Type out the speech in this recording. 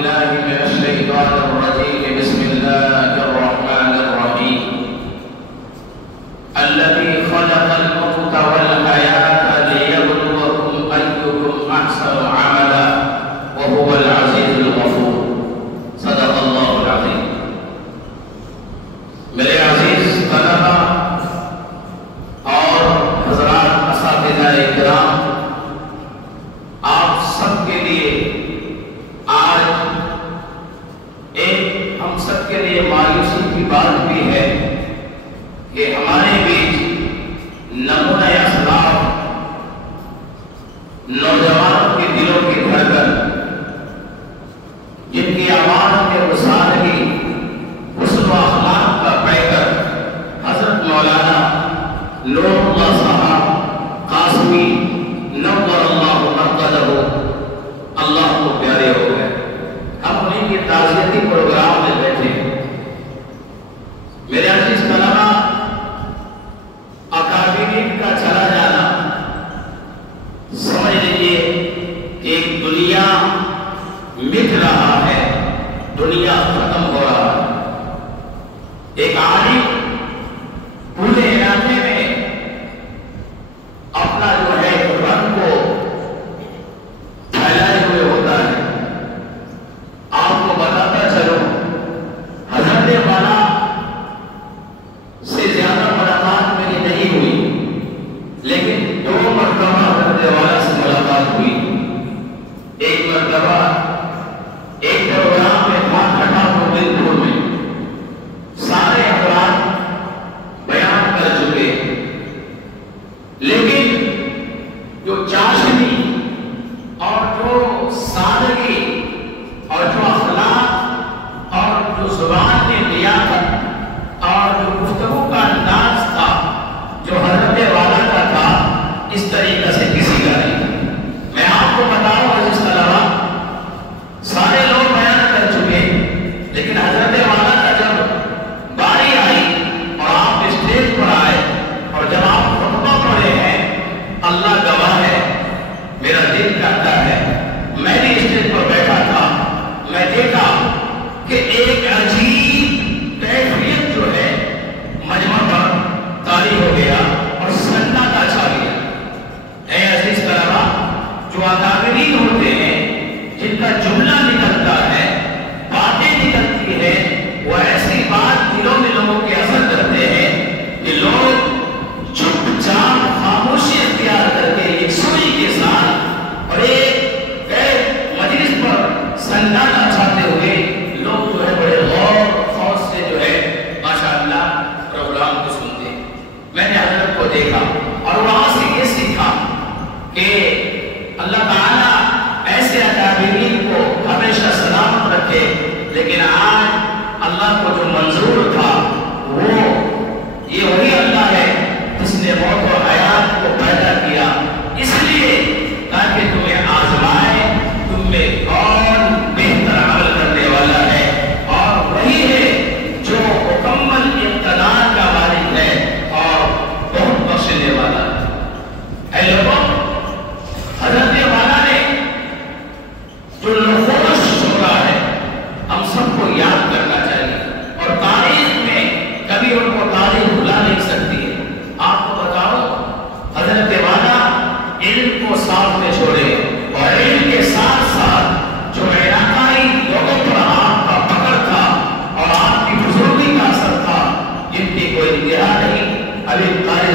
بالله من الشيطان الرجيم بسم الله الرحمن الرحيم الذي خلق الموت والحياة ليبلوكم أيكم أحسن عملا وهو العزيز الغفور صدق الله العظيم. میرے عزیز طلبہ اور حضرات اساتذہ کرام، آپ سب کے لیے آج ایک ہم سب کے لیے مایوسی کی بات بھی ہے کہ ہمارے بیچ نمونہ اسلاف نوجوانوں کے دلوں کی دھڑکن، جن کی آواز کے وسادگی حسن و اخلاق کا پیکر حضرت مولانا نور اللہ صاحب قاسمی نور اللہ مرقدہ اللہ کو پیارے ہو گئے. ہم انہیں کی تعزیتی پروگرام میں بیٹھے. میرے عزیز طلبہ، اکابرین کا چلا جانا سمجھ لیجیے ایک دنیا مٹ رہا ہے، دنیا ختم ہو رہا ہے. ایک عالم پورے علاقے میں اپنا جو ہے رنگ کو پھیلائے ہوئے ہوتا ہے. آپ کو بتاتا چلو، حضرت والا سے زیادہ ملاقات میری نہیں ہوئی، لیکن 2 مرتبہ حضرت والا سے ملاقات ہوئی. ایک مرتبہ ایک پروگرام میں تھا ٹھٹا گوبندپور میں، سارے حضرات بیان کر چکے، لیکن جو چاشنی اور جو سادگی اور جو اخلاق اور جو زبان نے لیاقت اور جو گفتگو کا انداز تھا جو حضرت والا کا تھا، اس طریقے سے کسی کا نہیں. میں آپ کو بتاؤں عزیز طلبہ، سارے لوگ بیان کر چکے، لیکن حضرت والا کا جب باری آئی اور آپ اسٹیج پر آئے اور جب آپ خطبہ پڑھے ہیں، اللہ گواہ ہے، میرا دل کرتا ہے، میں بھی اسٹیج پر بیٹھا تھا، میں دیکھا کہ ایک عجیب کیفیت جو ہے مجمع پر طاری ہو گیا اور سناٹا چھا گیا. اے عزیز طلبہ، جو اکابرین ہوتے ہیں، جن کا جملہ نکلتا ہے، باتیں نکلتی ہیں، وہ ایسی بات دلوں میں لوگوں کے اثر کرتے ہیں کہ لوگ چپ چاپ خاموشی اختیار کر کے ایک سوئی کے ساتھ اور ایک مجلس پر سناٹا چھاتے ہوئے لوگ جو ہے بڑے غور خوف سے جو ہے ماشاءاللہ پروگرام کو سنتے ہیں. میں نے حضرت کو دیکھا اور وہاں سے یہ سیکھا کہ اللہ تعالیٰ ایسے اکابرین کو ہمیشہ سلامت رکھے، لیکن آج اللہ کو جو منظور تھا وہ یہ وہی اللہ ہے جس نے موت و حیات کو پیدا کیا، اس لیے تاکہ تمہیں آزمائے تم میں کون بہتر عمل کرنے والا ہے، اور وہی ہے جو مکمل اقتدار کا مالک ہے اور بہت بخشنے والا ہے. اے لوگوں، حضرت والا نے جو نخوش چھوڑا ہے ہم سب کو یاد کرنا چاہیے، اور تاریخ میں کبھی ان کو تاریخ بھلا نہیں سکتی ہے. آپ کو بتاؤ، حضرت والا علم کو ساتھ میں چھوڑے اور علم کے ساتھ ساتھ جو علاقائی لوگوں پر آپ کا پکڑ تھا اور آپ کی بزرگی کا اثر تھا، جن کی کوئی انتہا نہیں. ابھی قاری